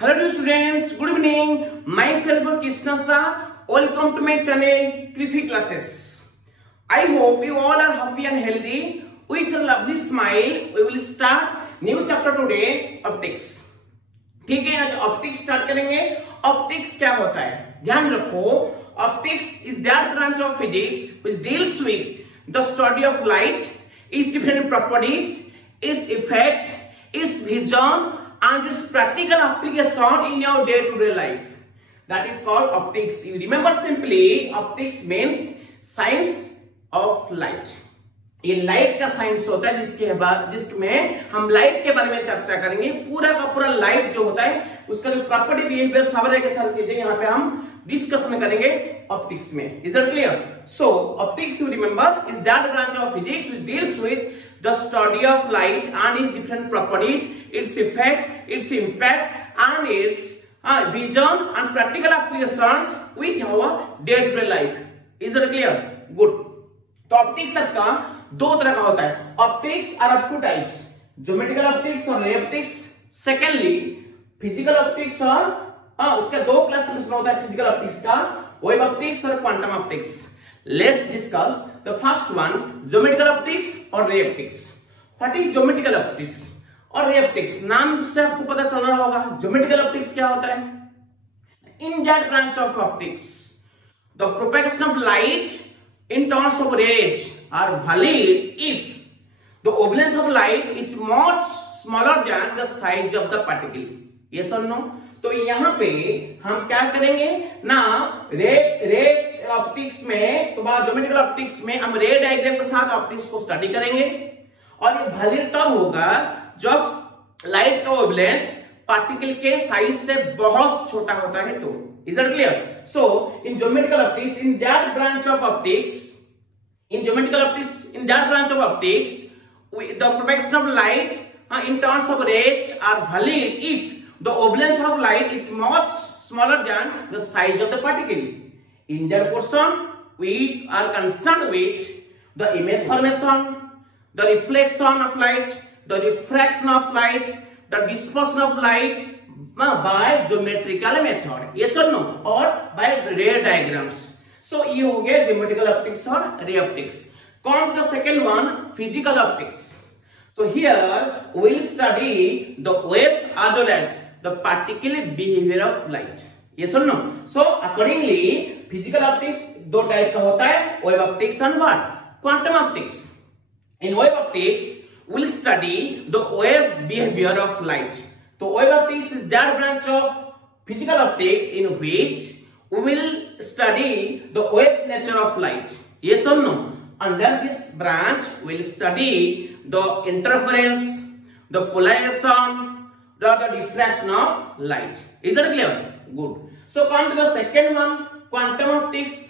Hello dear students, good evening. Myself Krishna Shah. Welcome to my channel Krithi Classes. I hope you all are happy and healthy. With a lovely smile, we will start new chapter today, optics. ठीक है, आज optics start करेंगे. Optics क्या होता है, ध्यान रखो. Optics is that branch of physics which deals with the study of light, its different properties, its effect, its vision and its practical application in your day-to-day life. That is called optics. You remember simply, optics means science of light. ये light का science होता है जिसमें हम light के बारे में चर्चा करेंगे. पूरा का पूरा लाइट जो होता है उसका जो प्रॉपर्टी, बिहेवियर, सारी चीजें यहाँ पे हम डिस्कशन करेंगे ऑप्टिक्स में. Is it clear? So optics, you remember, is that branch of physics which deals with the study of light and it's different properties, its effect, it's impact and it's vision and practical applications with our day-to-day life. Is it clear? Good. तो optics का दो तरह का होता है. Optics are of two types, geometrical optics और ray optics. Secondly physical optics और उसका दो क्लासिफिकेशन होता है फिजिकल ऑप्टिक्स का, वेव ऑप्टिक्स और quantum optics. Let's discuss the first one, geometrical optics और ray optics. What is geometrical optics और रे ऑप्टिक्स? नाम से आपको पता चल रहा होगा ज्योमेट्रिकल ऑप्टिक्स क्या होता है. In that branch of optics the propagation of light in terms of rays are valid if the wavelength of light is much smaller than the size of the particle. Yes or no? तो यहाँ पे हम क्या करेंगे ना, ray optics में, तो बाद ज्योमेट्रिकल ऑप्टिक्स में हम रे डायग्राम के साथ ऑप्टिक्स को स्टडी करेंगे. और ये वैलिड तब होगा जब लाइट का वेवलेंथ पार्टिकल के साइज से बहुत छोटा होता है. तो is it clear? So in geometrical optics, in that branch of optics, the propagation of light in terms of rays are valid if the wavelength of light is much smaller than the size of the particle. In that portion, we are concerned with the image formation, the reflection of light, the refraction of light, the dispersion of light by geometrical method. Yes or no? Or by ray diagrams. So ये हो गया geometrical optics और ray optics. कौन the second one, physical optics. तो here we will study the wave as well as the particular behaviour of light. Yes और no? So accordingly physical optics दो type का होता है, wave optics and what, quantum optics. In wave optics we will study the wave behaviour of light. तो wave optics is that branch of physical optics in which we will study the wave nature of light. Yes or no? Under this branch we will study the interference, the polarization, the diffraction of light. Is that clear? Good. So come to the second one, quantum optics.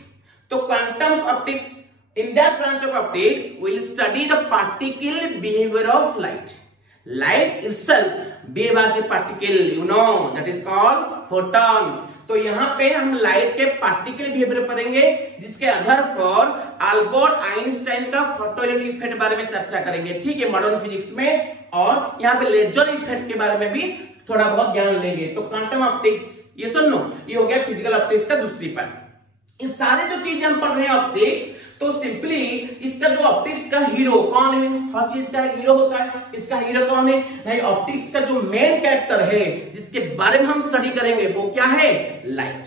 So quantum optics, in that branch of optics we will study the particle behavior of light. Light itself behave as a particle, you know, that is called photon. तो यहाँ पे हम light के particle behaviour पढ़ेंगे, जिसके आधार पर Albert Einstein का photoelectric effect बारे में चर्चा करेंगे. ठीक है, मॉडर्न फिजिक्स में. और यहाँ पे लेजर इफेक्ट के बारे में भी थोड़ा बहुत ज्ञान लेंगे. तो क्वांटम ऑप्टिक्स, ये सुन लो, ये हो गया फिजिकल ऑप्टिक्स का दूसरी पार्ट. इस सारे जो चीजें हम पढ़ रहे हैं ऑप्टिक्स, तो सिंपली इसका जो ऑप्टिक्स का हीरो कौन है, हर चीज का एक हीरो होता है. इसका हीरो कौन है? नहीं, ऑप्टिक्स का जो मेन कैरेक्टर है जिसके बारे में हम स्टडी करेंगे वो क्या है, लाइट.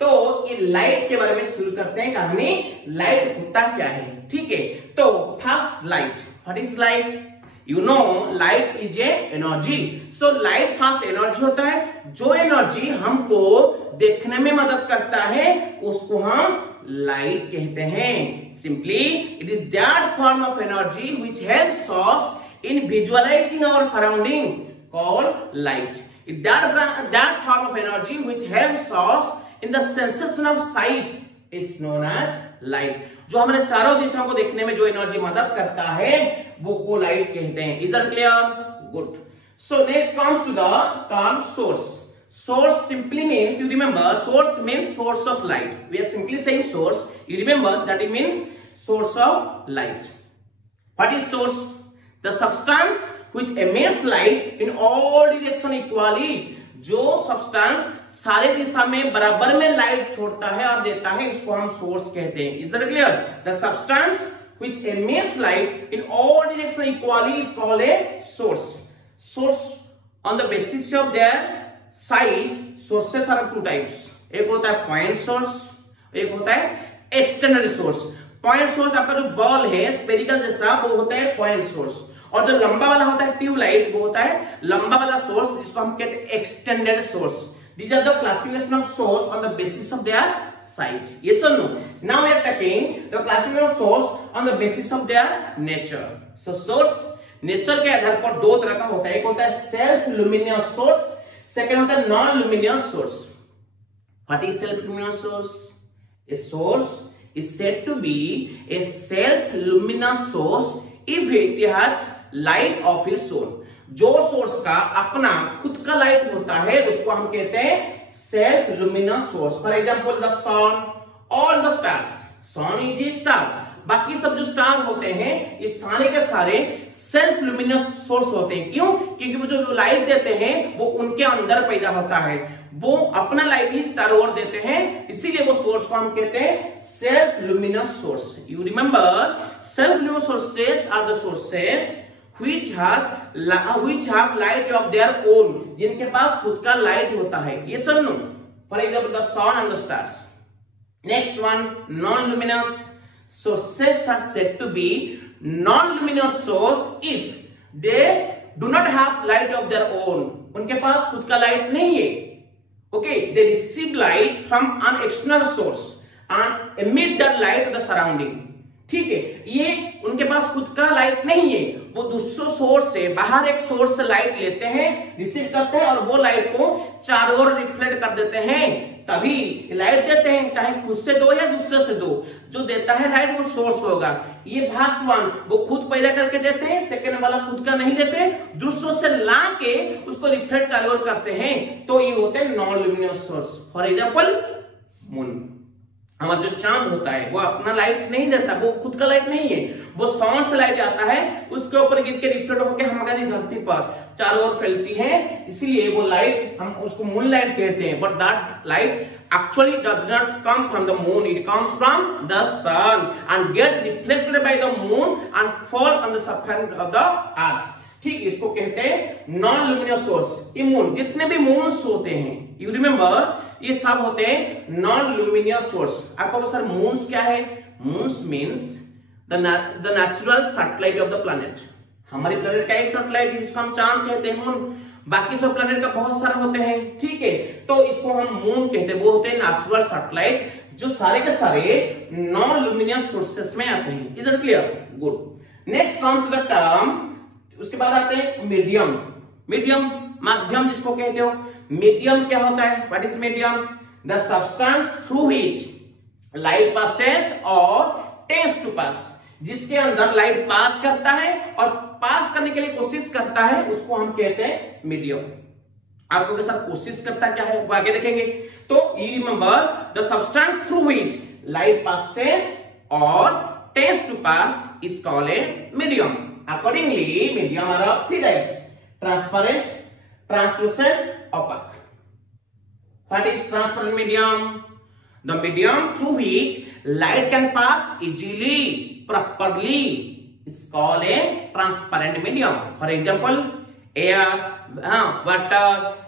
तो ये लाइट के बारे में शुरू करते हैं कहानी. लाइट होता क्या है? ठीक है, तो first light. What is light? You know, light is a energy. So light first energy होता है. जो एनर्जी हमको देखने में मदद करता है उसको हम लाइट कहते हैं. Simply, it is that form of energy which helps us in visualizing our surrounding, called light. It that form of energy which helps us in the sensation of sight is known as light. जो हमारे चारों दिशाओं को देखने में जो energy मदद करता है वो को लाइट कहते हैं. Is that clear? Good. So next comes to the term source. Source simply means, you remember, source means source of light. We are simply saying source. You remember that it means source of light. What is source? The substance which emits light in all directions equally. जो substance सारे दिशा में बराबर में light छोड़ता है और देता है, इसको हम सोर्स कहते हैं। Is that clear? The substance which emits light in all directions equally is called a source. Source on the basis of their size, sources are of two types. एक होता है point source, एक होता है extended source. Point source आपका जो ball है spherical जैसा, वो होता है point source, और जो लंबा वाला होता है ट्यूबलाइट, वो होता है लंबा वाला सोर्स, जिसको हम कहते हैं extended source. These are the classification of source on the basis of their size. Yes or no? Now we are taking the classification of source on the basis of their nature. So source nature के आधार पर दो तरह का होता है, एक होता है self luminous source, second होता है non luminous source. What is self luminous source? A source is said to be a self luminous source if it has light of its own. जो सोर्स का अपना खुद का लाइट होता है उसको हम कहते हैं self luminous source. For example the sun, all the stars. Sun is a star. बाकी सब जो स्टार होते हैं ये सारे के सारे सेल्फ लुमिनस सोर्स होते हैं. क्यों? क्योंकि वो जो लाइट देते हैं वो उनके अंदर पैदा होता है, वो अपना लाइट ही चारों ओर देते हैं, इसीलिए वो सोर्स को हम कहते हैं self luminous source. You remember, self luminous sources are the sources which have light of their own, जिनके पास खुद का लाइट होता है. ये सब know. For example the sun and the stars. Next one, non luminous sources are said to be non luminous source if they do not have light of their own. उनके पास खुद का लाइट नहीं है. Okay, they receive light from an external source and emit that light to the surrounding. ठीक है, ये उनके पास खुद का लाइट नहीं है, वो दूसरे सोर्स से, बाहर एक सोर्स से लाइट लेते हैं, रिसीव करते हैं और वो लाइट को चारों ओर रिफ्लेक्ट कर देते हैं, तभी लाइट देते हैं. चाहे खुद से दो या दूसरे से दो, जो देता है लाइट वो सोर्स होगा. ये फर्स्ट वन वो खुद पैदा करके देते हैं, सेकेंड वाला खुद का नहीं देते, दूसरों से ला के उसको रिफ्लेक्ट चारों ओर करते हैं, तो ये होते हैं non luminous source. For example moon. हमारा जो चांद होता है वो अपना लाइट नहीं देता, वो खुद का लाइट नहीं है, वो सन से लाइट आता है, उसके ऊपर गिर के रिफ्लेक्ट होकर हमारी धरती पर चारों ओर फैलती है, इसीलिए वो लाइट हम उसको मून लाइट कहते हैं. But that light actually does not come from the moon, it comes from the sun and get reflected by the moon and fall on the surface of the earth. ठीक, इसको कहते हैं non luminous source. ये moon, जितने भी moons होते हैं, you remember, ये सब होते हैं नॉन लुमिनस सोर्स. आपको सर मून्स क्या है? Moons means the natural satellite of the planet. हमारे प्लैनेट का एक सैटेलाइट है जिसको हम चांद कहते हैं, मून. बाकी सब प्लैनेट का बहुत सारे होते हैं. ठीक है, तो इसको हम मून कहते हैं. वो होते हैं नेचुरल सैटेलाइट जो सारे के सारे नॉन लुमिनस सोर्सेस में आते हैं. Is it clear? Good. Next comes the term, उसके बाद आते हैं मीडियम. मीडियम, माध्यम जिसको कहते हो. मीडियम क्या होता है? What is medium? The substance through which light passes और टेंड्स टू पास. जिसके अंदर लाइट पास करता है और पास करने के लिए कोशिश करता है, उसको हम कहते हैं मीडियम. आपको कैसा कोशिश करता क्या है वो आगे देखेंगे. तो you remember, the substance through which light passes और tends to pass is called a medium. Accordingly, medium are of three types: transparent, translucent, opaque. What is transparent medium? The medium through which light can pass easily, properly is called a transparent medium. For example, air, water,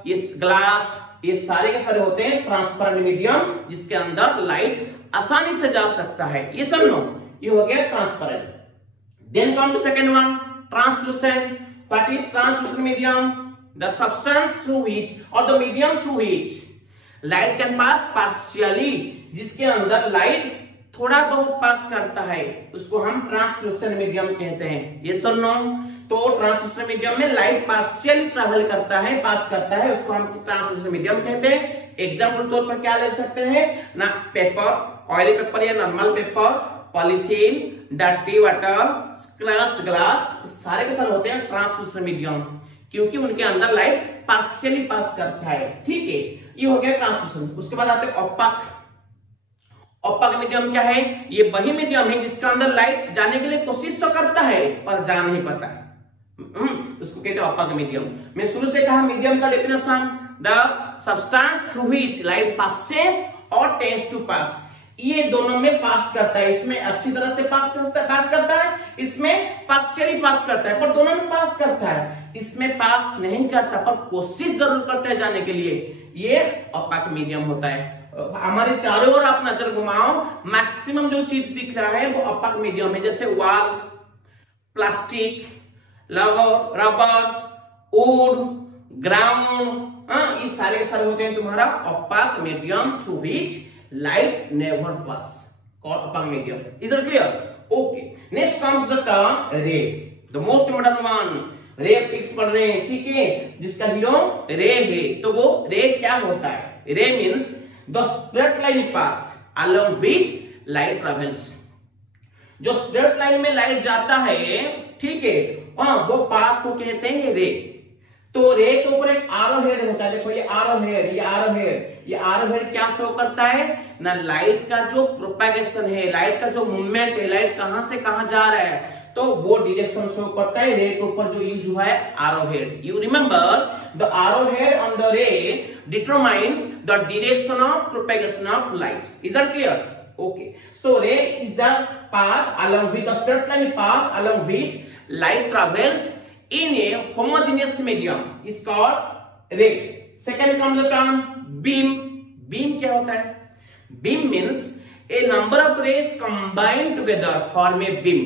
ये glass, ये सारे के सारे होते हैं transparent medium, जिसके अंदर light आसानी से जा सकता है. ये सब नो, ये हो गया transparent. Then come to second one, translucent. What is translucent medium? The substance through which or the medium through which light can pass partially, जिसके अंदर लाइट थोड़ा बहुत पास करता है, उसको हम ट्रांसलूसेंट मीडियम कहते हैं. ये सुनो, तो ट्रांसलूसेंट मीडियम में लाइट पार्शियल ट्रैवल करता है, पास करता है, उसको हम ट्रांसलूसेंट मीडियम कहते हैं. एग्जाम्पल तौर पर क्या ले सकते हैं ना, पेपर, ऑयली पेपर या normal paper, polythene, dirty water, crushed glass, सारे के सारे होते हैं ट्रांसलूसेंट मीडियम, क्योंकि उनके अंदर लाइट पार्शियली पास करता है. ठीक है, ये हो गया ट्रांसलूसेंट. उसके बाद आते हैं ओपाक. ओपाक मीडियम क्या है? ये वही मीडियम है जिसका अंदर लाइट जाने के लिए कोशिश तो करता है पर जा नहीं पाता. उसको कहते हैं ओपाक मीडियम. मैं शुरू से कहा मीडियम का definition, the substance through which light passes और टेंड्स टू पास, ये दोनों में पास करता है, इसमें अच्छी तरह से पास करता है, इसमें पार्शियली पास करता है, पर दोनों में पास करता है, इसमें पास नहीं करता पर कोशिश जरूर करता है जाने के लिए, ये ओपेक मीडियम होता है। हमारे चारों ओर आप नजर घुमाओ, मैक्सिमम जो चीज दिख रहा है वो ओपेक मीडियम है, जैसे wall, plastic, rubber, wood, ground, ये सारे के सारे होते हैं तुम्हारा opaque medium through which light never pass, called opaque medium. Is that clear? Okay. Next comes the term ray, the most important one. रे फिक्स पढ़ रहे हैं, ठीक है, जिसका हीरो रे है, तो वो रे क्या होता है? रे means the straight line path along which light travels. जो स्ट्रेट लाइन में लाइट जाता है, ठीक है, वो पाथ को कहते हैं रे। तो रे के ऊपर एक आरो हेड होता है, देखो ये आरो हेड, ये आरो हेड, ये आरो हेड क्या शो करता है ना, लाइट का जो प्रोपेगेशन है, लाइट का जो मूवमेंट है, लाइट कहां से कहां जा रहा है, तो वो डायरेक्शन शो करता है रे के ऊपर जो यूज हुआ है arrow head. You remember the arrow head on the ray determines the direction of propagation of light. Is that clear? Okay, so ray is the path along with the straight line path along which light travels in a homogeneous medium is called ray. Second comes the term beam. Beam क्या होता है? Beam means a number of rays combined together form a beam.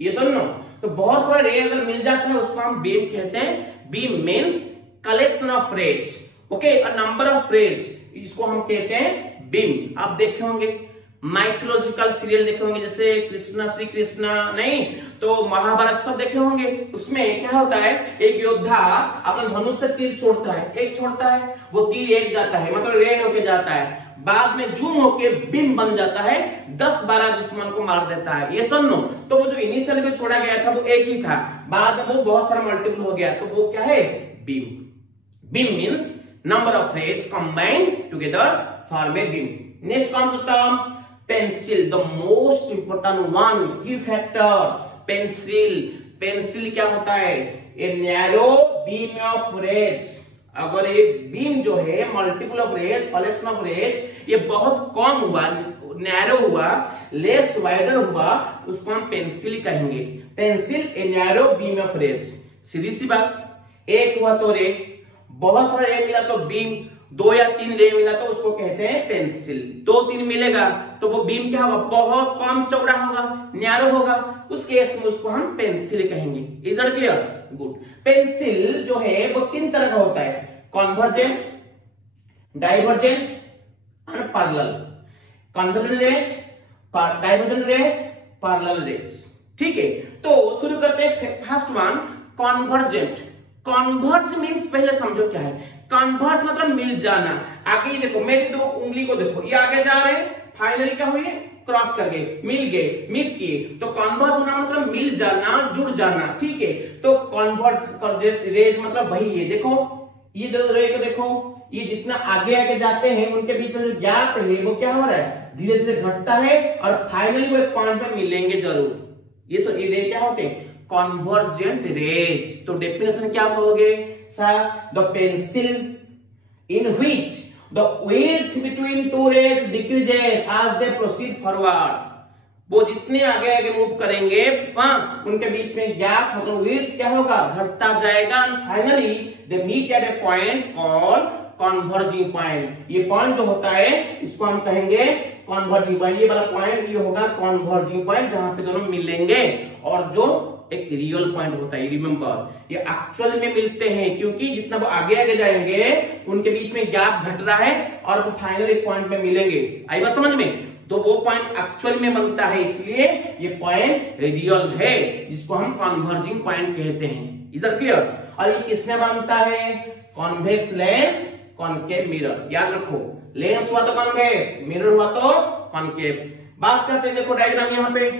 ये सुनो, तो बहुत सारे रे अगर मिल जाता है उसको हम बीम कहते हैं। Beam means collection of rays, okay, a number of rays, इसको हम कहते हैं बीम। आप देखे होंगे माइथोलॉजिकल सीरियल देखे होंगे, जैसे कृष्णा श्री कृष्णा, नहीं तो महाभारत सब देखे होंगे। उसमें क्या होता है, एक योद्धा अपना धनुष से तीर छोड़ता है, एक छोड़ता है, वो तीर एक जाता है, मतलब रे होके जाता है, बाद में जूम होके बीम बन जाता है, 10-12 दुश्मन को मार देता है। ये सुनो, तो वो जो इनिशियल में छोड़ा गया था वो एक ही था, बाद में वो बहुत सारा मल्टीपल हो गया, तो वो क्या है? Beam. Beam means number of rays combined together form a beam. Next comes the term pencil, the most important one, key factor. Pencil, pencil क्या होता है? A narrow beam of rays. अगर ये बीम जो है multiple of rays, collection of rays, ये बहुत कम हुआ, नैरो हुआ, लेस वाइडर हुआ, उसको हम पेंसिल कहेंगे। Pencil a narrow beam of rays. सीधी सी बात, एक हुआ तो रे, बहुत सारा रे मिला तो बीम, 2 या 3 रे मिला तो उसको कहते हैं पेंसिल। 2-3 मिलेगा तो वो बीम क्या होगा? बहुत कम चौड़ा होगा, नैरो होगा, उस केस में उसको हम पेंसिल कहेंगे। Is that clear? Good. Pencil जो है वो 3 तरह का होता है, कॉन्वर्जेंट, डाइवर्जेंट और parallel. Convergent rays, divergent rays, parallel rays, ठीक है। तो शुरू करते हैं first one, convergent. Converge means पहले समझो क्या है। कॉन्वर्ज मतलब मिल जाना। आगे देखो, मेरी 2 उंगली को देखो, ये आगे जा रहे हैं, फाइनली क्या हुई, क्रॉस कर गए, मिल गए, मीट किए, तो कॉन्वर्ज होना मतलब मिल जाना, जुड़ जाना, ठीक है। तो कॉन्वर्ज रेज मतलब वही है। देखो ये 2 रे को देखो, ये जितना आगे आगे जाते हैं उनके बीच में जो गैप है वो क्या हो रहा है? धीरे धीरे घटता है और फाइनली वो एक पॉइंट पे मिलेंगे जरूर। ये रे क्या होते हैं? Convergent raise. तो डेफिनेशन क्या कहोगे sir? The pencil in which the width between 2 rays decreases as they proceed forward। वो जितने आगे आगे मूव करेंगे उनके बीच में गैप मतलब width क्या होगा? घटता जाएगा। Finally they meet at a point called converging point. ये पॉइंट जो होता है इसको हम कहेंगे कन्वर्जिंग पॉइंट। ये वाला पॉइंट ये होगा कन्वर्जिंग पॉइंट, जहां पे दोनों मिलेंगे और जो एक रियल पॉइंट होता है। रिमेंबर ये एक्चुअल में मिलते हैं, क्योंकि जितना वो आगे आगे जाएंगे उनके बीच में गैप घट रहा है और वो फाइनल एक पॉइंट पे मिलेंगे। आई बात समझ में? तो वो पॉइंट एक्चुअल में बनता है, इसलिए ये पॉइंट रियल है, जिसको हम कन्वर्जिंग पॉइंट कहते हैं। Is that clear? और ये किसमें बनता है? Convex lens, concave mirror. याद रखो, लेंस हुआ तो कॉन्वेक्स, मिरर हुआ तो कॉनकेव। बात करते हैं, देखो डायग्राम यहाँ पे,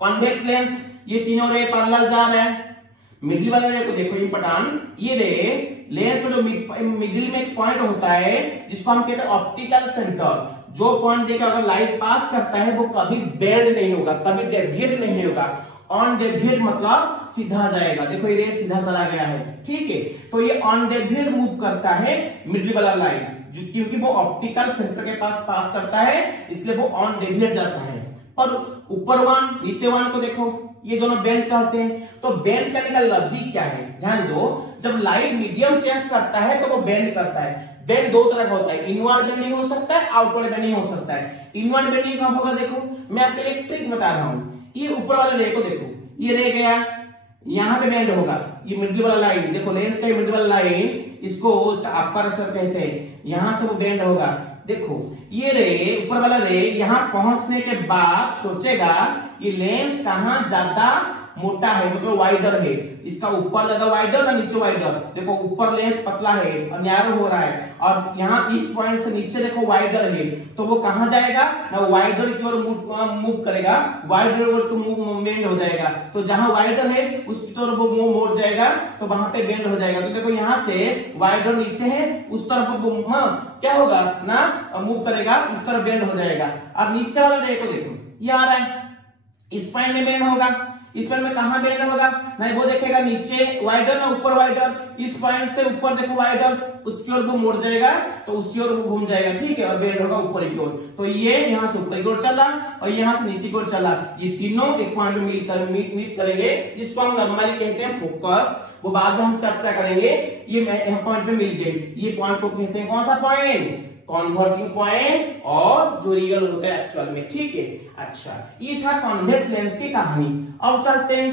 कॉन्वेक्स लेंस, ये तीनों रे पैरेलल जा रहे हैं। मिडिल वाले रे को देखो इंपॉर्टेंट, ये रे लेंस में जो मिडिल में एक पॉइंट होता है जिसको हम कहते हैं ऑप्टिकल सेंटर। जो पॉइंट देकर अगर लाइट पास करता है वो कभी बेंड नहीं होगा, कभी डेविएट नहीं होगा, ऑन डेविएट मतलब सीधा जाएगा, देखो ये रे सीधा चला गया है, ठीक है। तो ये ऑन डेविएट मूव करता है मिडिल वाला लाइन, क्योंकि वो ऑप्टिकल सेंटर के पास करता है, इसलिए वो ऑन डेविएट जाता है। और ऊपर वन नीचे वन को देखो, ये दोनों बेंड करते हैं। तो बेंड करने का लॉजिक क्या है, ध्यान दो, जब लाइट मीडियम चेंज करता है तो वो बेंड करता है। बेंड दो तरह का होता है, इनवर्ड बेंडिंग हो सकता है, आउटवर्ड बेंडिंग हो सकता है। इनवर्ड बेंडिंग कब होगा, देखो मैं आपके लिए एक ट्रिक बता रहा हूं। ये ऊपर वाले रे को देखो, ये रे गया, यहाँ पे बेंड होगा, ये मिडिल वाला लाइन देखो, लेंस का मिडिल वाला लाइन, इसको अपर्चर कहते हैं, यहां से वो बेंड होगा। देखो ये रे, ऊपर वाला रे यहां पहुंचने के बाद सोचेगा ये लेंस कहां ज्यादा मोटा है, मतलब वाइडर है, इसका ऊपर ज्यादा वाइडर या नीचे वाइडर। देखो ऊपर लेंस पतला है और नैरो हो रहा है, और यहाँ इस पॉइंट से नीचे देखो वाइडर है, तो वो कहां जाएगा ना, वाइडर की ओर मूव करेगा, वाइडर की मूवमेंट हो जाएगा। तो जहां वाइडर है उसकी तरफ वो मूव मोड़ जाएगा, तो वहां पे बेंड हो जाएगा। तो देखो यहाँ से वाइडर नीचे है, उस तरफ क्या होगा ना, मूव करेगा, उस तरफ बेंड हो जाएगा। अब नीचे वाला देखो, ये आ रहा है, इस पॉइंट में बेंड होगा, इस पॉइंट में कहां बेंड होगा, नहीं वो देखेगा नीचे वाइडर ना ऊपर वाइडर, इस पॉइंट से ऊपर देखो वाइडर, उसकी ओर वो मुड़ जाएगा, तो उसकी ओर वो घूम जाएगा, ठीक है, और बेंड होगा ऊपर की ओर। तो ये यहाँ से ऊपर की ओर चला और यहाँ से नीचे की ओर चला, ये तीनों एक पॉइंट में मीट करेंगे, जिसको हम नॉर्मली कहते हैं फोकस, वो बाद में हम चर्चा करेंगे। ये पॉइंट पे मिल गए, ये पॉइंट को कहते हैं कौन सा पॉइंट, कॉन्वर्जिंग पॉइंट, और जो रियल होता है एक्चुअल में, ठीक है। अच्छा, ये था कॉन्वेक्स लेंस की कहानी। अब चलते हैं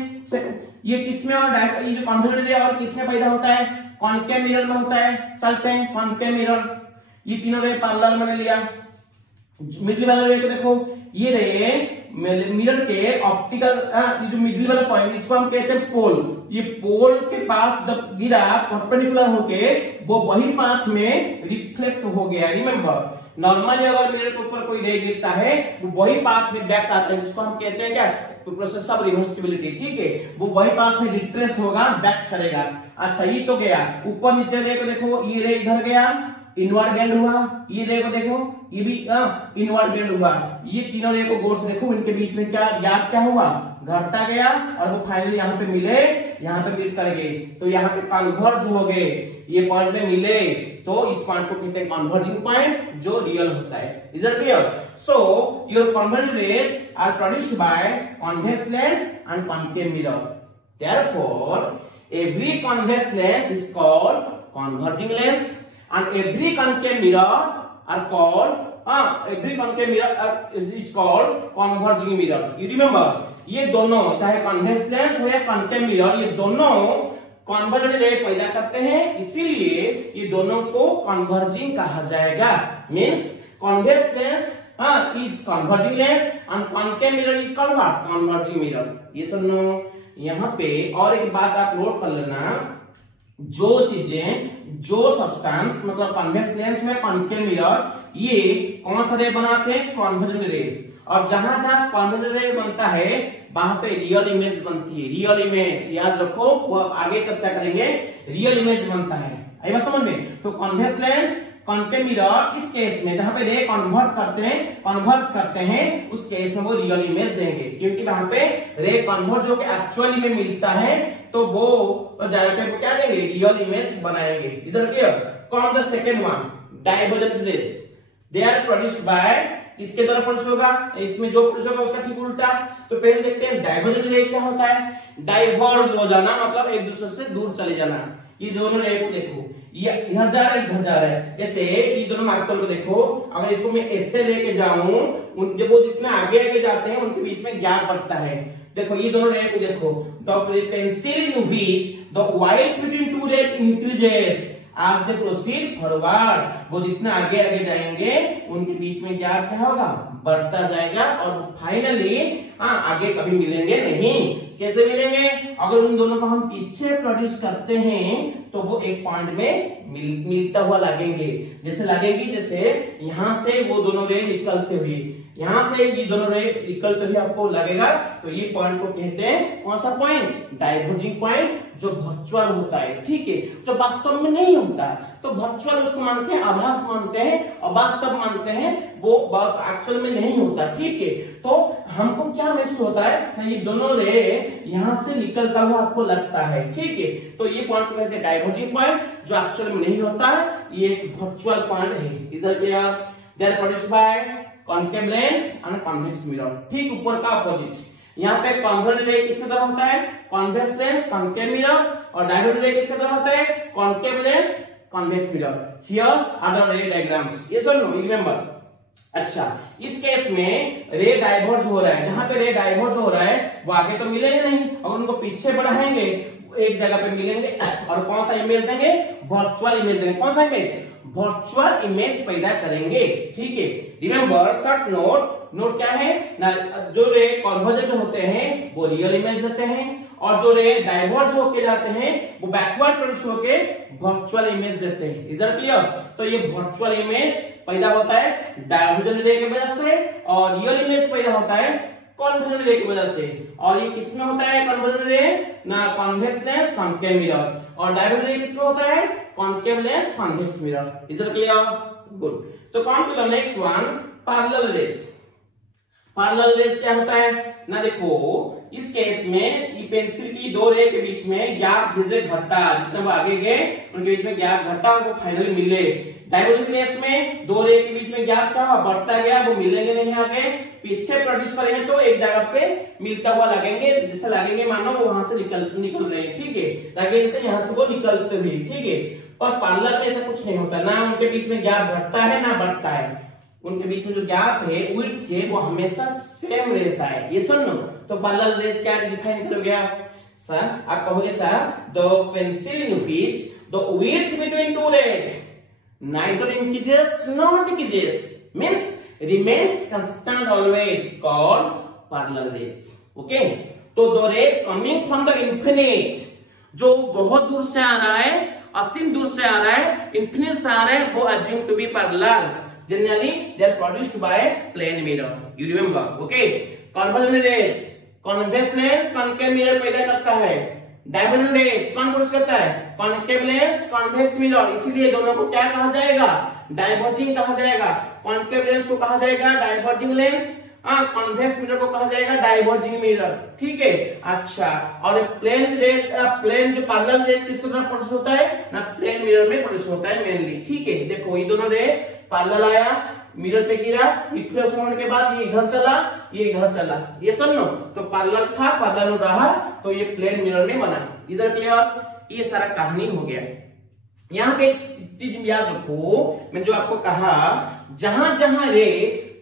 ये किसमें, और ये जो कॉन्वेक्स रे और किसमें पैदा होता है, कॉन्केव मिरर में होता है। चलते हैं कॉन्केव मिरर, ये तीनों रे पैरेलल मैंने लिया, मिडिल वाला रे को देखो, ये रे मिरर के ऑप्टिकल, जो मिडिल वाला पॉइंट, इसको हम कहते हैं पोल। ये पोल के पास जब गिरा परपेंडिकुलर होके, वो वही पाथ में रिफ्लेक्ट हो गया। रिमेंबर, नॉर्मली अगर मिरर के ऊपर कोई रे गिरता है, वो वही पाथ में बैक आता है, जिसको हम कहते हैं क्या, प्रोसेस ऑफ रिवर्सिबिलिटी, ठीक है। वो वही पाथ में रिट्रेस होगा, बैक करेगा। अच्छा, ये तो गया, ऊपर नीचे रे को देखो, ये रे इधर गया, इनवर्ड बेंड हुआ, ये रे को देखो, ये भी इनवर्ड बेंड हुआ। ये तीनों रे को गौर से देखो, इनके बीच में क्या गैप क्या हुआ, घटता गया, और वो फाइनली यहाँ पे मिले, यहाँ पे मीट कर गए, तो यहाँ पे कन्वर्ज हो गए, ये पॉइंट में मिले, तो इस पॉइंट को कहते हैं कन्वर्जिंग पॉइंट, जो रियल होता है। Is it clear? So your convergent rays are produced by convex lens and concave mirror. Therefore, every convex lens is called converging lens, and every concave mirror are called is called converging mirror. You remember, ये दोनों चाहे convex lens हो या concave mirror, ये दोनों convergent रे पैदा करते हैं, इसीलिए ये दोनों को कन्वर्जिंग कहा जाएगा। Means convex lens is converging lens and concave mirror is called what? Converging mirror. Yes or no? यहाँ पे और एक बात आप नोट कर लेना, जो चीजें, जो सब्सटेंस मतलब कॉन्वेक्स लेंस में कॉन्केव मिरर, ये कौन सा रे बनाते हैं, कन्वर्जेंट रे। और जहां जहां कन्वर्जेंट रे बनता है वहां पे रियल इमेज बनती है। रियल इमेज याद रखो, वो आगे चर्चा करेंगे, रियल इमेज बनता है। आई बात समझ में? तो कॉन्वेक्स लेंस, कॉन्केव मिरर, इस केस में जहां पे रे कन्वर्ज करते हैं, उस केस में वो रियल इमेज देंगे, क्योंकि वहां पे रे कन्वर्ज होकर एक्चुअली में मिलता है, तो वो जगह पे क्या देंगे, रियल इमेज बनाएंगे। Is it clear? Come the second one, divergent rays, they are produced by, इसके द्वारा प्रोड्यूस होगा, इसमें जो प्रोड्यूस होगा उसका ठीक उल्टा। तो पहले देखते हैं डाइवर्जेंट रे क्या होता है। डाइवर्ज हो जाना मतलब एक दूसरे से दूर चले जाना। ये दोनों रे को देखो, ये इधर जा रहा है, इधर जा रहा है, ऐसे ये दोनों मार्कर को देखो, अगर इसको मैं ऐसे लेके जाऊं, जब वो जितने आगे आगे जाते हैं उनके बीच में गैप बढ़ता है। देखो ये दोनों रे को देखो, the pencil in which the wide between two rays increases as they proceed forward, वो जितना आगे आगे जाएंगे उनके बीच में गैप क्या होगा, बढ़ता जाएगा, और फाइनली आगे कभी मिलेंगे नहीं। कैसे मिलेंगे? अगर उन दोनों को हम पीछे प्रोड्यूस करते हैं तो वो एक पॉइंट में मिलता हुआ लगेंगे। जैसे लगेगी जैसे यहाँ से वो दोनों रे निकलते हुए, यहाँ से ये दोनों रे इक्वल तो ही आपको लगेगा, तो ये पॉइंट को कहते हैं कौन सा पॉइंट, डाइवर्जिंग पॉइंट, जो वर्चुअल होता है, ठीक है, जो वास्तव में नहीं होता है। तो वर्चुअल उसको मानते हैं, आभास मानते हैं, और वास्तव मानते हैं वो एक्चुअल में नहीं होता, ठीक है। तो हमको क्या महसूस होता है, ये दोनों रे यहाँ से निकलता हुआ आपको लगता है, ठीक है। तो ये पॉइंट को कहते हैं डाइवर्जिंग पॉइंट, जो एक्चुअल में नहीं होता है, ये एक वर्चुअल पॉइंट है। Is it clear? They are produced by concave lens and convex mirror, ठीक ऊपर का अपोजिट। यहाँ पे कॉन्वेक्स रे किसके तरह होता है, कॉन्वेक्स लेंस कॉन्केव मिरर, और डायवर्जेंट रे किसके तरह होता है, concave lens convex mirror. Here are the ray diagrams, yes और नो, रिमेंबर। अच्छा, इस केस में रे डाइवर्ज हो रहा है, जहां पे रे डाइवर्ज हो रहा है वो आगे तो मिलेंगे नहीं, अगर उनको पीछे बढ़ाएंगे एक जगह पे मिलेंगे, और कौन सा इमेज देंगे, वर्चुअल इमेज देंगे। कौन सा इमेज, वर्चुअल इमेज पैदा करेंगे, ठीक है। रिमेंबर, शॉर्ट नोट क्या है ना, जो रे कन्वर्जेंट होते हैं वो रियल इमेज देते हैं, और जो रे डाइवर्ज होके जाते हैं वो बैकवर्ड प्रोड्यूस होके वर्चुअल इमेज देते हैं। Is that clear? तो ये वर्चुअल इमेज पैदा होता है डाइवर्जेंट रे की वजह से, और रियल इमेज पैदा होता है कन्वर्जेंट रे की वजह से। और ये किसमें होता है कन्वर्जेंट रे ना, कॉन्वेक्स लेंस कॉन्केव मिरर, और डाइवर्जेंट रे किसमें होता है, concave lens convex mirror. Is it clear? Good. तो come to the next one, parallel rays. Parallel rays क्या होता है ना, देखो इस केस में ये पेंसिल की दो रे के बीच में गैप धीरे घटा, जितना वो आगे गए उनके बीच में गैप घटा, वो फाइनली मिले। डाइवर्जेंट केस में दो रे के बीच में गैप था, बढ़ता गया, वो मिलेंगे नहीं आगे, पीछे प्रोड्यूस करेंगे तो एक जगह पे मिलता हुआ लगेंगे, जैसे लगेंगे मानो वो वहां से निकल रहे हैं, ठीक है, लगेंगे जैसे यहाँ से वो निकलते हुए, ठीक है। और पैरेलल में ऐसा कुछ नहीं होता, ना उनके बीच में गैप घटता है ना बढ़ता है, उनके बीच में जो गैप है विड्थ है वो हमेशा सेम रहता है। ये सुनो, तो पैरेलल रेज क्या डिफाइन करोगे आप? सर आप कहोगे sir, the pencil in which the width between two rays neither increases nor decreases means remains constant always called parallel rays. Okay, तो the rays coming from the infinite, जो बहुत दूर से आ रहा है, असीम दूर से आ रहा है, infinite से आ रहा है, वो assumed to be parallel. Generally they are produced by plane mirror. You remember? Okay, convergent rays convex lens concave mirror पैदा करता है, डाइवर्जेंट रेज कौन प्रोड्यूस करता है, कॉन्केव लेंस कॉन्वेक्स मिरर। इसीलिए दोनों को क्या कहा जाएगा, डाइवर्जिंग कहा जाएगा। कॉन्केव लेंस को कहा जाएगा डाइवर्जिंग लेंस, कॉन्वेक्स मिरर को कहा जाएगा डाइवर्जिंग मिरर, ठीक है। अच्छा, और प्लेन रेज, प्लेन जो पैरेलल रेज किस तरह प्रोड्यूस होता है ना, प्लेन मिरर में प्रोड्यूस होता है मेनली, ठीक है। देखो ये दोनों रे पैरेलल आया, मिरर पे गिरा, रिफ्लेक्शन होने के बाद ये इधर चला, ये इधर चला, ये समझो, तो पैरेलल था, पैरेलल रहा, तो ये प्लेन मिरर में बना। इधर क्लियर? ये सारा कहानी हो गया। यहाँ पे एक चीज याद रखो, मैं जो आपको कहा, जहां जहां रे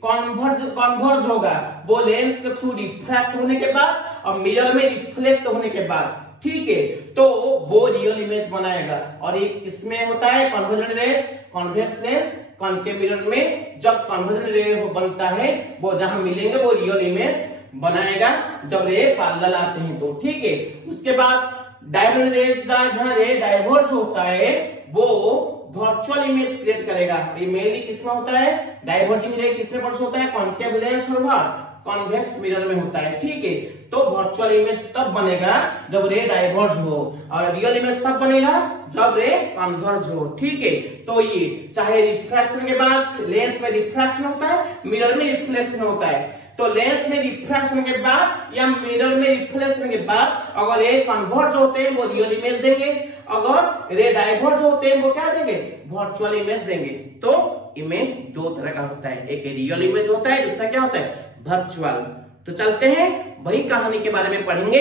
कन्वर्ज होगा वो लेंस के थ्रू रिफ्रैक्ट होने के बाद और मिरर में रिफ्लेक्ट होने के बाद, ठीक है, तो वो रियल इमेज बनाएगा। और ये किसमें होता है, convergent rays, convex lens, concave mirror में जब कन्वर्जेंट रे बनता है वो जहां मिलेंगे वो रियल इमेज बनाएगा जब रे पैरेलल आते हैं तो, ठीक है। उसके बाद डाइवर्जेंट रेज जहां रे डाइवर्ज होता है वो वर्चुअल इमेज क्रिएट करेगा। ये मेनली किसमें होता है, डाइवर्जिंग रे किसमें प्रोड्यूस होता है, कॉन्केव लेंस और कॉन्वेक्स मिरर में होता है, ठीक है। तो वर्चुअल इमेज तब बनेगा जब रे डाइवर्ज हो, और रियल इमेज तब बनेगा जब रे कन्वर्ज हो, ठीक है। तो ये चाहे रिफ्रैक्शन के बाद लेंस में रिफ्रैक्शन होता है, मिरर में रिफ्लेक्शन होता है, तो लेंस में रिफ्रैक्शन के बाद या मिरर में रिफ्लेक्शन के बाद अगर रे कन्वर्ज होते हैं वो रियल इमेज देंगे, अगर रे डाइवर्ज होते हैं वो क्या देंगे, वर्चुअल इमेज देंगे। तो इमेज दो तरह का होता है, एक रियल इमेज होता है, दूसरा क्या होता है, वर्चुअल। तो चलते हैं वही कहानी के बारे में पढ़ेंगे,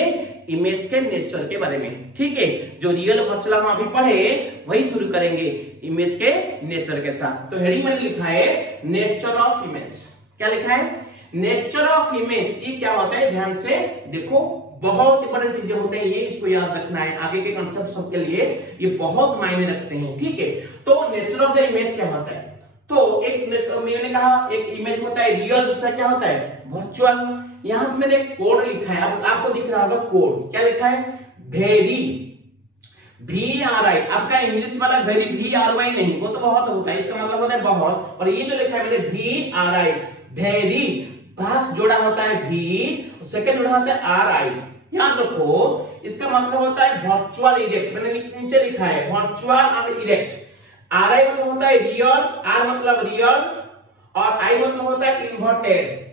इमेज के नेचर के बारे में, ठीक है। जो रियल वर्चुअल हम अभी पढ़े वही शुरू करेंगे इमेज के नेचर के साथ। तो हेडिंग में लिखा है नेचर ऑफ इमेज। क्या लिखा है, नेचर ऑफ इमेज। ये क्या होता है, ध्यान से देखो, बहुत इंपॉर्टेंट चीजें होते हैं ये, इसको याद रखना है, आगे के कंसेप्ट सबके लिए ये बहुत मायने रखते हैं, ठीक है। तो नेचर ऑफ द इमेज क्या होता है, तो एक मैंने कहा एक इमेज होता है रियल, दूसरा क्या होता है वर्चुअल। यहाँ पे मैंने कोड लिखा है, अब आपको दिख रहा होगा कोड, क्या लिखा है, वेरी, VRI। आपका इंग्लिश वाला वेरी VRY नहीं, वो तो बहुत होता है, इसका मतलब होता है बहुत, और ये जो लिखा है मैंने VRI, वेरी, पास जोड़ा होता है भी, सेकंड जोड़ा होता है आर आई। याद रखो इसका मतलब होता है वर्चुअल इरेक्ट, मैंने नीचे लिखा है वर्चुअल और इरेक्ट। आर आई मतलब होता है रियल, आर मतलब रियल और आई मतलब होता है इन्वर्टेड,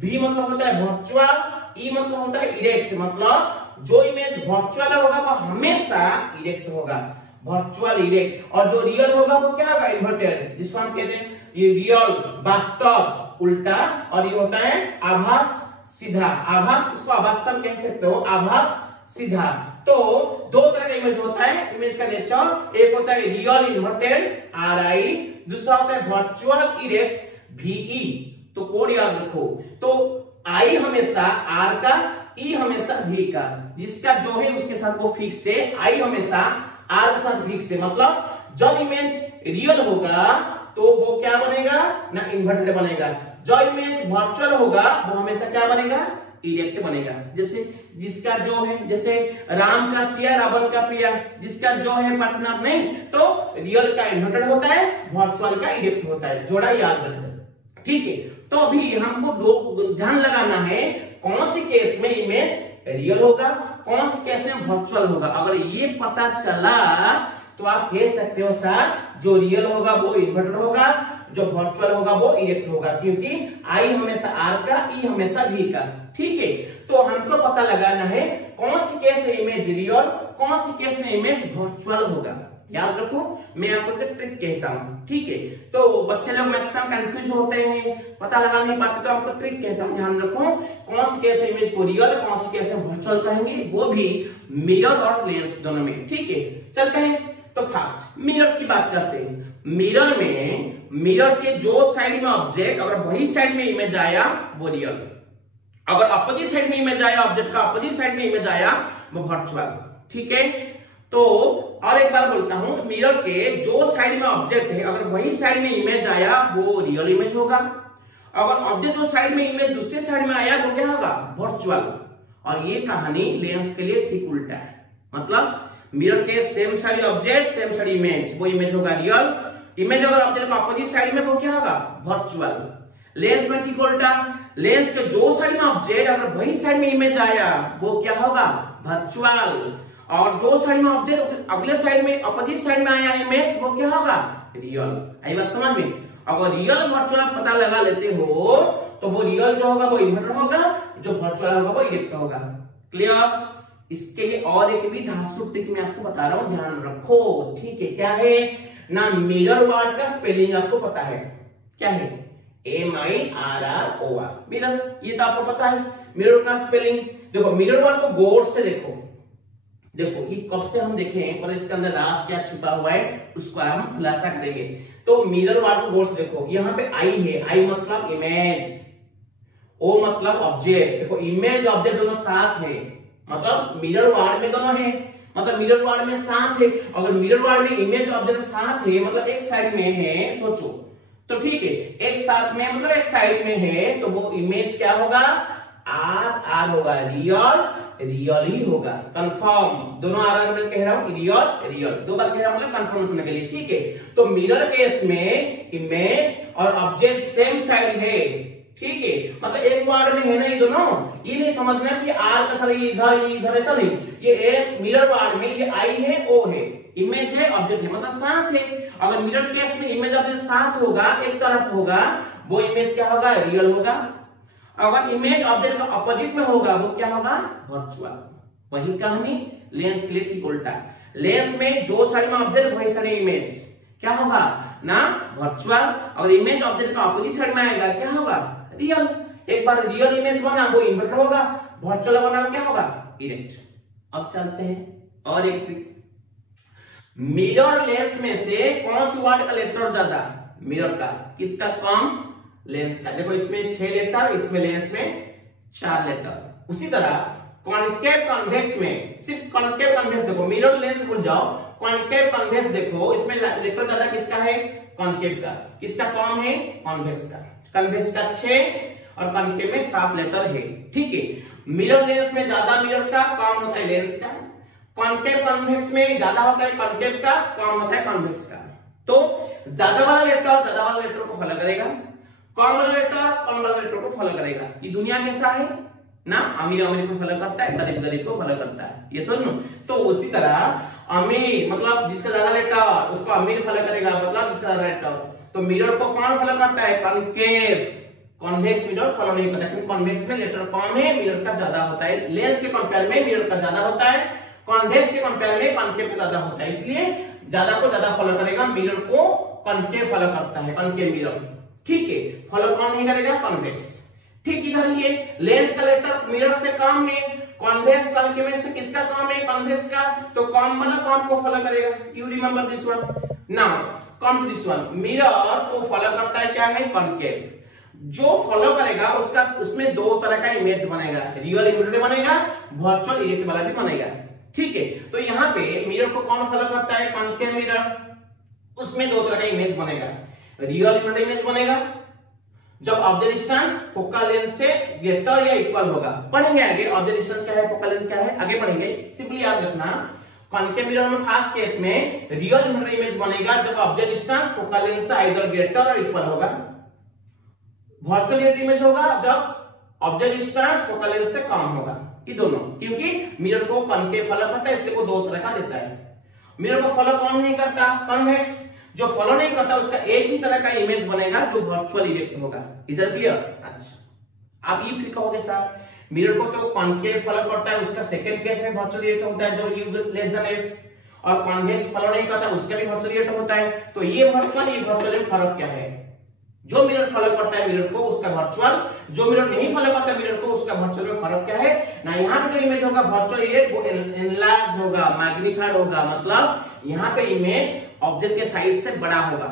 V मतलब होता है वर्चुअल, E मतलब होता है इरेक्ट। मतलब जो इमेज वर्चुअल होगा वो हमेशा इरेक्ट होगा, वर्चुअल इरेक्ट, और जो रियल होगा वो क्या होगा इन्वर्टेड, जिसको हम कहते हैं ये रियल वास्तव उल्टा, और ये होता है आभास सीधा। आभास, इसको अवास्तव कह सकते हो, आभास सीधा। तो दो तरह का इमेज होता है, इमेज का नेचर, एक होता है रियल इन्वर्टेड आर आई, दूसरा होता है वर्चुअल इरेक्ट VE। तो कोड याद रखो, तो आई हमेशा आर का, ई हमेशा V का, जिसका जो है उसके साथ वो फिक्स है, आई हमेशा आर के साथ फिक्स है। मतलब जब इमेज रियल होगा तो वो क्या बनेगा ना इन्वर्टेड बनेगा, जो इमेज वर्चुअल होगा वो हमेशा क्या बनेगा इरेक्ट बनेगा। जैसे जिसका जो है, जैसे राम का सिया रावण का प्रिया, जिसका जो है पार्टनर नहीं, तो रियल का इन्वर्टेड होता है, वर्चुअल का इरेक्ट होता है, जोड़ा याद रखना। ठीक है, तो अभी हमको ध्यान लगाना है कौन सी केस में इमेज रियल होगा, कौन सी केस में वर्चुअल होगा। अगर ये पता चला तो आप कह सकते हो सर जो रियल होगा वो इन्वर्टेड होगा, जो वर्चुअल होगा वो इरेक्ट होगा, क्योंकि आई हमेशा आर का, ई हमेशा V का। ठीक है, तो हमको पता लगाना है कौन सी केस में इमेज रियल, कौन सी केस में इमेज वर्चुअल होगा। याद रखो, मैं आपको ट्रिक कहता हूँ। ठीक है, तो बच्चे लोग मैक्सिमम कंफ्यूज होते हैं, पता लगा नहीं पाते, तो आपको ट्रिक कहता हूँ, ध्यान रखो कौन सी केस में इमेज को रियल, कौन सी केस में वर्चुअल कहेंगे, वो भी मिरर और लेंस दोनों में। ठीक है, चलते हैं। तो फर्स्ट मिरर की बात करते हैं। मिरर में, मिरर के जो साइड में ऑब्जेक्ट, अगर वही साइड में इमेज आया वो रियल, अगर अपोजिट साइड में इमेज आया, ऑब्जेक्ट का अपोजिट साइड में इमेज आया वो वर्चुअल। ठीक है, तो और एक बार बोलता हूं, मिरर के जो साइड में ऑब्जेक्ट है अगर वही साइड में इमेज आया वो रियल इमेज होगा, अगर ऑब्जेक्ट जो साइड में इमेज दूसरे साइड में आया तो क्या होगा वर्चुअल। और ये कहानी लेंस के लिए ठीक उल्टा है, मतलब मिरर के same side object same side image, वो इमेज होगा रियल, इमेज अगर ऑब्जेक्ट का अपोजिट साइड में वो क्या होगा वर्चुअल। लेंस में ठीक उल्टा, लेंस के जो साइड में ऑब्जेक्ट अगर वही साइड में इमेज आया वो क्या होगा वर्चुअल, और जो साइड में ऑब्जेक्ट अगले साइड में अपोजिट साइड में आया इमेज वो क्या होगा रियल। आई बात समझ में? अगर रियल वर्चुअल पता लगा लेते हो तो वो रियल जो होगा वो इन्वर्टेड होगा, जो वर्चुअल होगा वो इरेक्ट होगा। क्लियर? इसके लिए और एक भी धांसू ट्रिक मैं आपको बता रहा हूं, ध्यान रखो। ठीक है, क्या है ना, मिरर वर्ड का स्पेलिंग आपको पता है क्या है, MIRROR मिरर, ये तो आपको पता है मिरर का स्पेलिंग। देखो मिरर वर्ड को गौर से देखो, देखो ये कब से हम देखें और इसके अंदर राज क्या छिपा हुआ है उसको हम खुलासा करेंगे। तो मिरर वर्ड को गौर से देखो, यहाँ पे आई है, आई मतलब इमेज, ओ मतलब ऑब्जेक्ट। देखो इमेज ऑब्जेक्ट दोनों साथ है, मतलब मिरर वर्ड में दोनों है, मतलब मिरर वर्ड में साथ है। अगर मिरर वर्ड में इमेज ऑब्जेक्ट साथ है मतलब एक साइड में है, सोचो तो ठीक है, एक साथ में मतलब एक साइड में है, तो वो इमेज क्या होगा आर होगा, रियल रियल ही होगा, कंफर्म। दोनों आर में कह रहा हूं, रियल रियल दो बार कह रहा हूं मतलब कंफर्मेशन के लिए। ठीक है, तो मिरर केस में इमेज और ऑब्जेक्ट सेम साइड है। ठीक है, मतलब एक वर्ड में है ना ये दोनों, ये नहीं समझना कि आर का सारा इधर ऐसा नहीं, ये एक मिरर वर्ड में ये आई है ओ है, इमेज है ऑब्जेक्ट है, मतलब साथ है। अगर मिरर केस में इमेज ऑब्जेक्ट साथ होगा, एक तरफ होगा, वो इमेज क्या होगा रियल होगा। अगर इमेज ऑब्जेक्ट का अपोजिट में होगा वो क्या होगा वर्चुअल। वही कहानी लेंस के लिए ठीक उल्टा, लेंस में जो साइड में ऑब्जेक्ट वही साइड इमेज क्या होगा ना वर्चुअल, अगर इमेज ऑब्जेक्ट का अपोजिट साइड में आएगा क्या होगा रियल। एक बार रियल इमेज बना वो इन्वर्टेड होगा, वर्चुअल बना क्या होगा इरेक्ट। अब चलते हैं और एक ट्रिक, मिरर लेंस में से कौन सी वर्ड का लेटर ज्यादा, मिरर का, किसका कम लेंस का। देखो इसमें 6 लेटर, इसमें लेंस में 4 लेटर। उसी तरह कॉन्केव कॉन्वेक्स में सिर्फ कॉन्केव कॉन्वेक्स देखो, मिरर लेंस भूल जाओ, कॉन्केव कॉन्वेक्स देखो, इसमें लेटर ज्यादा किसका है कॉन्केव का, किसका कम है कॉन्वेक्स का। कॉन्वेक्स का 6 और कॉन्केव में 7 लेटर है। ठीक है, मिरर लेंस में ज्यादा मिरर का, कम होता है लेंस का। कॉन्केव कॉन्वेक्स में ज्यादा होता है कॉन्केव का, कम होता है कॉन्वेक्स का। तो ज्यादा वाला लेटर को फॉलो करेगा, कम वाला लेटर को फॉलो करेगा। ये दुनिया कैसा है ना, अमीर को फॉलो करता है, गरीब को फॉलो करता है, ये समझो। तो उसी तरह अमीर मतलब जिसका ज्यादा लेटर उसको अमीर फॉलो करेगा, मतलब जिसका ज्यादा लेटर। तो मिरर को कौन फॉलो करता है, कॉन्केव। कॉन्वेक्स मिरर फॉलो नहीं करता, क्योंकि कॉन्वेक्स में लेटर कम है, मिरर का ज्यादा होता है। लेंस के कंपेयर में मिरर का ज्यादा होता है, कॉन्वेक्स के कंपेयर में कॉन्केव का ज्यादा होता है, इसलिए ज्यादा को ज्यादा फॉलो करेगा, मिरर को कॉन्केव फॉलो करता है, कॉन्केव मिरर। ठीक है, फॉलो कौन नहीं करेगा, कॉन्वेक्स। ठीक, इधर ये लेंस का लेटर मिरर से कम है, कॉन्वेक्स कॉन्केव में से किसका कम है, कॉन्वेक्स का, तो कम वाला कौन को फॉलो करेगा। You remember this one. Now come to this one, mirror को फॉलो करता है क्या है, कॉन्केव। जो फॉलो करेगा उसका उसमें दो तरह का इमेज बनेगा, रियल इमेज बनेगा, वर्चुअल इमेज वाला भी बनेगा। ठीक है, तो यहाँ पे मिरर को कौन फॉलो करता है, कॉन्केव मिरर, उसमें दो तरह का इमेज बनेगा, रियल इमेज बनेगा जब ऑब्जेक्ट डिस्टेंस फोकल लेंथ से ग्रेटर या इक्वल होगा। पढ़ेंगे आगे ऑब्जेक्ट डिस्टेंस क्या है, फोकल लेंथ क्या है, आगे पढ़ेंगे। सिंपली याद रखना, कॉन्केव मिरर में फर्स्ट केस में रियल इमेज बनेगा जब ऑब्जेक्ट डिस्टेंस फोकल लेंथ से आइदर ग्रेटर और इक्वल होगा। वर्चुअल इमेज होगा जब ऑब्जेक्ट डिस्टेंस फोकल लेंथ से कम होगा। ये दोनों, क्योंकि मिरर को कॉन्केव फॉलो करता है इसलिए वो दो तरह का देता है। मिरर को फॉलो कौन नहीं करता, कॉन्वेक्स। जो फॉलो नहीं करता उसका एक ही तरह का इमेज बनेगा जो वर्चुअल इमेज होगा। Is it clear. अच्छा, आप ये फिर कहोगे सर मिरर को तो कॉन्केव फॉलो करता है, उसका सेकंड केस में वर्चुअल इमेज होता है जो u लेस देन f, और कॉन्वेक्स फॉलो नहीं करता उसका भी वर्चुअल इमेज होता है। तो ये वर्चुअल में फर्क क्या है, जो मिरर फॉलो करता है मिरर को उसका वर्चुअल, जो मिरर नहीं फॉलो करता मिरर को उसका वर्चुअल में फर्क क्या है ना। यहाँ पे जो इमेज होगा वर्चुअल इमेज वो एनलार्ज होगा, मैग्नीफाइड होगा, मतलब यहाँ पे इमेज ऑब्जेक्ट के साइज से बड़ा होगा,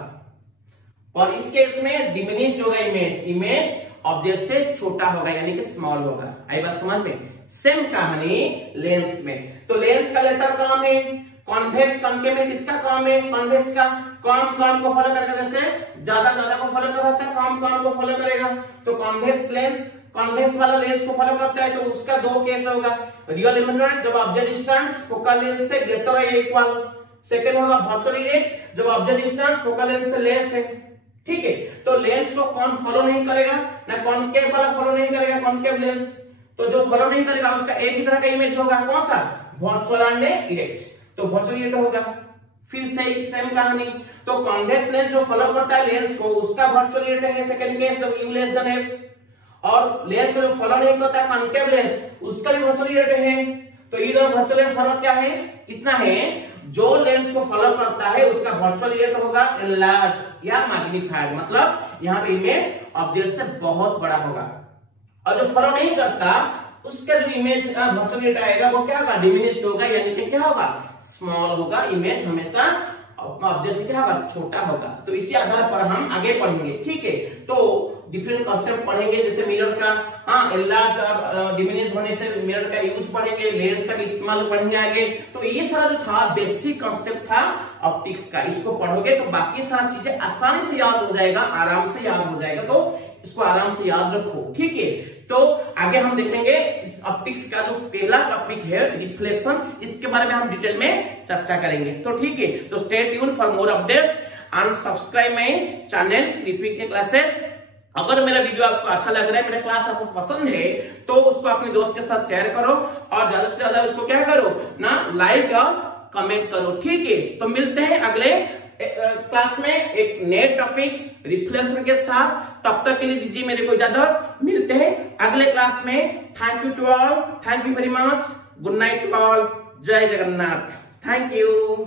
और इस केस में डिमिनिश्ड होगा इमेज ऑब्जेक्ट से छोटा होगा, यानी कि स्मॉल होगा। आई बात समझ में। सेम कहानी लेंस में, तो लेंस का लेटर कम है, कॉन्वेक्स कॉन्केव में किसका कम है, कॉन्वेक्स का। कम को फॉलो करेगा, जैसे ज्यादा को फॉलो कर रहा था, कम को फॉलो करेगा। तो कॉन्वेक्स वाला लेंस को फॉलो करता है, तो उसका दो केस होगा, रियल इमेज जब ऑब्जेक्ट डिस्टेंस फोकल लेंथ से ग्रेटर या इक्वल, सेकंड होगा वर्चुअल इमेज जब ऑब्जेक्ट डिस्टेंस फोकल लेंथ से लेस है। ठीक है, तो लेंस को कौन फॉलो नहीं करेगा ना, कॉन्केव वाला फॉलो नहीं करेगा, कॉन्केव लेंस। तो जो फॉलो नहीं करेगा उसका एक ही तरह का इमेज होगा, कौन सा, वर्चुअल एंड इरेक्ट, तो वर्चुअल इरेक्ट होगा। फिर सेम कहानी, तो कॉन्वेक्स लेंस जो फॉलो करता है लेंस को उसका वर्चुअल इरेक्ट है सेकंड केस जब u लेस देन f, और लेंस को जो फॉलो नहीं करता है कॉन्केव लेंस उसका भी वर्चुअल इरेक्ट है। तो ये दोनों वर्चुअल लेंस फर्क क्या है, इतना है, जो लेंस को फॉलो करता है उसका वर्चुअल इरेक्ट होगा एनलार्ज या मैग्नीफाइड, मतलब यहाँ पे इमेज ऑब्जेक्ट से बहुत बड़ा होगा, और जो फॉलो नहीं करता उसका जो इमेज वर्चुअल इरेक्ट आएगा वो क्या होगा, डिमिनिश्ड होगा, यानी कि क्या होगा, स्मॉल होगा। इमेज हमेशा ऑब्जेक्ट से क्या होगा, छोटा होगा। तो इसी आधार पर हम आगे पढ़ेंगे। ठीक है, तो डिफरेंट कॉन्सेप्ट पढ़ेंगे, जैसे मिरर का एनलार्ज और डिमिनिश होने से मिरर का यूज पढ़ेंगे, लेंस का भी इस्तेमाल पढ़ेंगे आगे। तो ये सारा जो था बेसिक कॉन्सेप्ट था ऑप्टिक्स का, इसको पढ़ोगे तो बाकी सारी चीजें आसानी से याद हो जाएगा, आराम से याद हो जाएगा, तो इसको आराम से याद रखो। ठीक है, तो आगे हम देखेंगे इस ऑप्टिक्स का जो पहला टॉपिक है रिफ्लेक्शन, इसके बारे में हम डिटेल में चर्चा करेंगे। तो ठीक है, तो stay tune for more updates and subscribe my channel Kripi classes. अगर मेरा वीडियो आपको अच्छा लग रहा है, मेरा क्लास आपको पसंद है, तो उसको अपने दोस्त के साथ शेयर करो, और ज्यादा से ज्यादा उसको क्या करो ना, लाइक और कमेंट करो। ठीक है, तो मिलते हैं अगले क्लास में एक नए टॉपिक रिफ्लेक्शन के साथ। तब तक के लिए दीजिए मेरे को इजाजत, मिलते हैं अगले क्लास में। Thank you to all, thank you very much, good night to all, जय जगन्नाथ, थैंक यू।